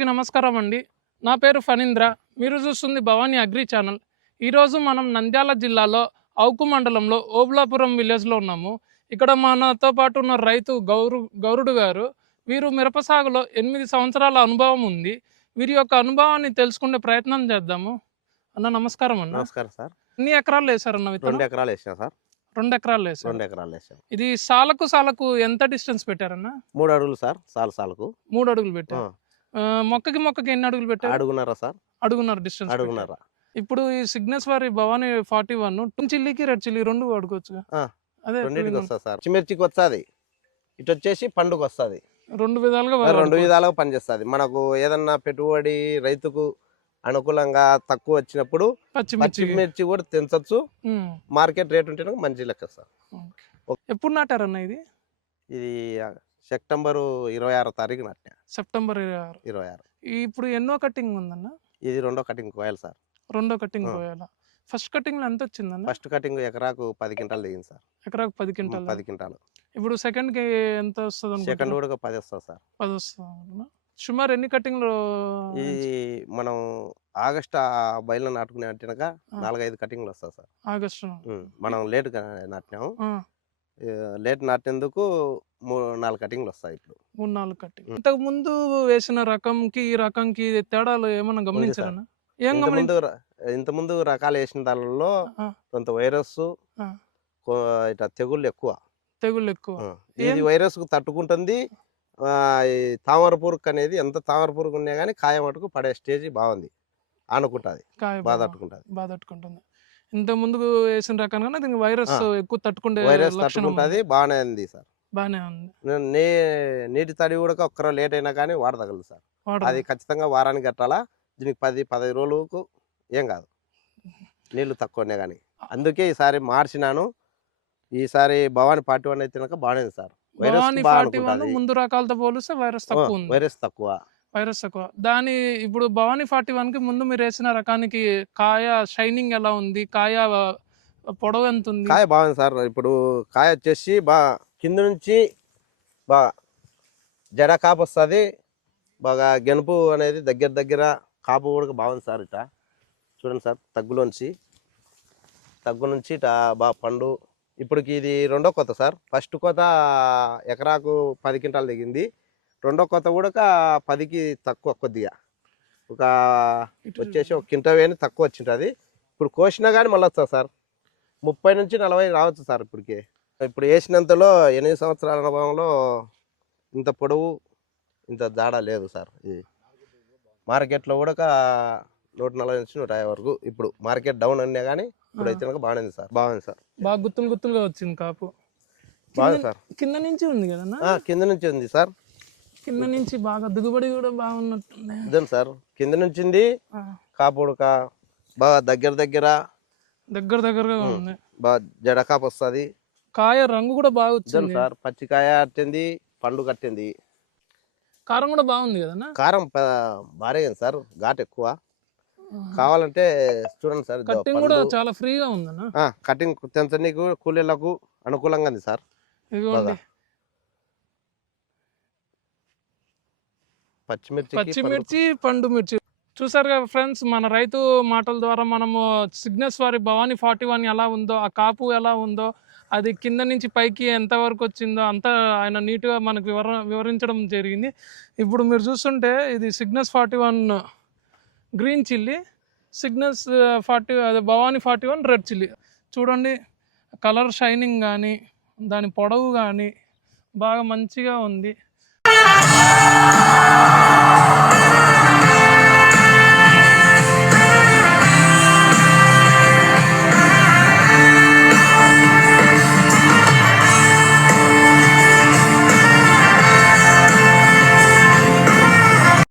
నమస్కారం అండి. నా పేరు ఫణీంద్ర. మీరు చూస్తుంది భవానీ అగ్రి ఛానల్. ఈరోజు మనం నంద్యాల జిల్లాలో అవుకు మండలంలో ఓబులాపురం విలేజ్లో ఉన్నాము. ఇక్కడ మనతో పాటు ఉన్న రైతు గౌరు గౌరుడు గారు. వీరు మిరప సాగులో ఎనిమిది సంవత్సరాల అనుభవం ఉంది. వీరి యొక్క అనుభవాన్ని తెలుసుకునే ప్రయత్నం చేద్దాము. అన్న నమస్కారం అన్న. నమస్కారం సార్. ఎన్ని ఎకరాలు వేశారన్న రెండు ఎకరాలు వేసాం సార్. రెండు ఎకరాలు వేశారు. రెండు ఎకరాలు వేసాం. ఇది సాలకు సాలకు ఎంత డిస్టెన్స్ పెట్టారన్న? మూడు అడుగులు సార్ సాలు సాలకు. మూడు అడుగులు పెట్టారు. మొక్కకి మొక్కకి ఎన్ని అడుగులు పెట్టారు? అడుగున్నారా సార్? అడుగున్నర డిస్టెన్స్ అడుగున్నారా? ఇప్పుడు ఈ సిగ్నల్స్ వారి భవానీ ఫార్టీ వన్ చిల్లీకి రెడ్ చిల్లీ రెండు వాడుకోవచ్చు ఆ, అదే రెండింటికి రెండు- వస్తుంది సార్. చిమిర్చికి వస్తుంది ఇటు వచ్చేసి పండుగ వస్తుంది రెండు విధాలుగా రెండు. విధాలుగా పనిచేస్తుంది. మనకు ఏదన్నా పెట్టుబడి రైతుకు అనుకూలంగా తక్కువ వచ్చినప్పుడు పచ్చిమిర్చి కూడా తెంచొచ్చు. మార్కెట్ రేట్ ఉంటే మంచి లెక్క సార్. ఎప్పుడు నాటారన్న ఇది? ఇది సెప్టెంబరు ఇరవై ఆరో తారీఖు నాటినా సెప్టెంబర్ ఇరవై ఆరు. ఇరవై ఆరు. ఇప్పుడు ఎన్నో కటింగ్ ఉందన్న? ఇది రెండో కటింగ్ కోయాలి సార్. రెండో కటింగ్ ఆ. పోయాల ఫస్ట్ కటింగ్లో ఎంత వచ్చిందన్న? ఫస్ట్ కటింగ్ ఎకరాకు పది క్వింటాలు దిగింది సార్. ఎకరాకు పది క్వింటాల్? పది క్వింటాలు. ఇప్పుడు సెకండ్కి ఎంత వస్తుంది సెకండ్ కూడా పది వస్తుంది సార్. పది వస్తుంది సుమారు ఎన్ని కటింగ్లు ఈ మనం ఆగస్ట్ బయలు నాటుకునే అంటేనక ఆ. నాలుగైదు కటింగ్లు వస్తాయి సార్. ఆగస్టు. మనం లేట్గా నాటినాము. లేట్ నాటినందుకు మూడు నాలుగు కటింగ్లు వస్తాయి ఇప్పుడు. మూడు నాలుగు కటింగ్. ఇంతకు ముందు వేసిన రకంకి ఈ రకంకి తేడాలు ఏమన్నా గమనించారన్నా ఏం గమనించారు ఇంతకుముందు ర- ఇంతకుముందు రకాలు వేసిన దానిలో. కొంత వైరస్. ఇట్లా తెగుళ్ళు ఎక్కువ. తెగుళ్ళు ఎక్కువ. ఇది వైరస్కు తట్టుకుంటుంది తామర పురుగు అనేది ఎంత తామర పురుగు ఉన్నా కానీ కాయ మటుకు పడే స్టేజ్ బాగుంది. ఆనుకుంటుంది. బాగా తట్టుకుంటుంది. బాగా తట్టుకుంటుంది. ఇంత ముందు వేసిన రకంగా దీనికి వైరస్. ఎక్కువ తట్టుకుంటే వైరస్ తట్టుకుంటుంది బాగానే ఉంది సార్. బాగానే ఉంది. నేను నీ నీటి తడి కూడా ఒక్కరో లేట్ అయినా కానీ వాడదగలదు సార్. వాడదాం. అది ఖచ్చితంగా వారానికి కట్టాలా దీనికి పది పదహైదు రోజులకు ఏం కాదు. నీళ్ళు తక్కువనే కానీ. అందుకే ఈసారి మార్చినాను. ఈసారి భవాని పార్టీ వన్ అయితే బాగానే సార్. వైరస్. ముందు రకాలతో పోలిస్తే వైరస్ తక్కువ వైరస్ తక్కువ. వైరస్ తక్కువ. దాని ఇప్పుడు భవానీ ఫార్టీ వన్కి ముందు మీరు వేసిన రకానికి కాయ షైనింగ్ ఎలా ఉంది? కాయ పొడవు ఎంత ఉంది? కాయ బాగుంది సార్. ఇప్పుడు కాయ వచ్చేసి బాగా కింద నుంచి బాగా జడ కాపు వస్తుంది. బాగా గెనుపు అనేది దగ్గర దగ్గర కాపు కూడా బాగుంది సార్ ఇట. చూడండి సార్ తగ్గులోంచి. తగ్గు నుంచి ఇట బాగా పండు. ఇప్పటికి ఇది రెండో కొత్త సార్. ఫస్ట్ కొత్త ఎకరాకు పది క్వింటాలు దిగింది రెండో కొత్త కూడా పదికి తక్కువ కొద్దిగా. ఒక వచ్చేసి ఒక కింట వేని తక్కువ వచ్చింటుంది. ఇప్పుడు కోసినా కానీ మళ్ళీ వస్తుంది సార్. ముప్పై నుంచి నలభై రావచ్చు సార్ ఇప్పటికి. ఇప్పుడు వేసినంతలో ఎనిమిది సంవత్సరాల అనుభవంలో ఇంత పొడవు ఇంత జాడ లేదు సార్ ఇది. మార్కెట్లో కూడా ఒక నూట నలభై నుంచి నూట యాభై వరకు ఇప్పుడు మార్కెట్ డౌన్ అన్నా కానీ ఇప్పుడు అయితే బాగానే ఉంది సార్. బాగుంది సార్. బాగా గుత్తులు గుత్తులుగా వచ్చింది కాపు. బాగుంది కింద- సార్. కింద నుంచి ఉంది ఆ, కింద నుంచి ఉంది సార్. కింద నుంచి బాగా దిగుబడి కూడా బాగున్నట్టుంది. ఇదే సార్. కింద నుంచి ఉంది ఆ, కాపుడక బాగా దగ్గర దగ్గర దగ్గర దగ్గరగా. ఉంది. బాగా జడ కాపు వస్తుంది. కాయ రంగు కూడా బాగా వచ్చింది. సార్. పచ్చికాయ కట్టింది పండు కట్టింది. కారం కూడా బాగుంది కదన్నా? కారం ప- భారీ అయింది సార్ ఘాట్ ఎక్కువ. కావాలంటే చూడండి సార్ ఇదో కట్టింగ్ కూడా. చాలా ఫ్రీగా ఉందన్న? కటింగ్ తెంచనీకు కూలీలకు అనుకూలంగా ఉంది సార్. పచ్చిమిర్చి పచ్చిమిర్చి పండు మిర్చి. చూసారు కదా ఫ్రెండ్స్ మన రైతు మాటల ద్వారా మనము సిగ్నల్స్ వారి భవానీ ఫార్టీ వన్ ఎలా ఉందో ఆ కాపు ఎలా ఉందో అది కింద నుంచి పైకి ఎంత వరకు వచ్చిందో అంతా ఆయన నీట్గా మనకు వివర వివరించడం జరిగింది. ఇప్పుడు మీరు చూస్తుంటే ఇది Signals forty one green chilli Signals forty అదే Bhavani forty one red chilli. చూడండి కలర్ షైనింగ్ కానీ దాని పొడవు కానీ బాగా మంచిగా ఉంది.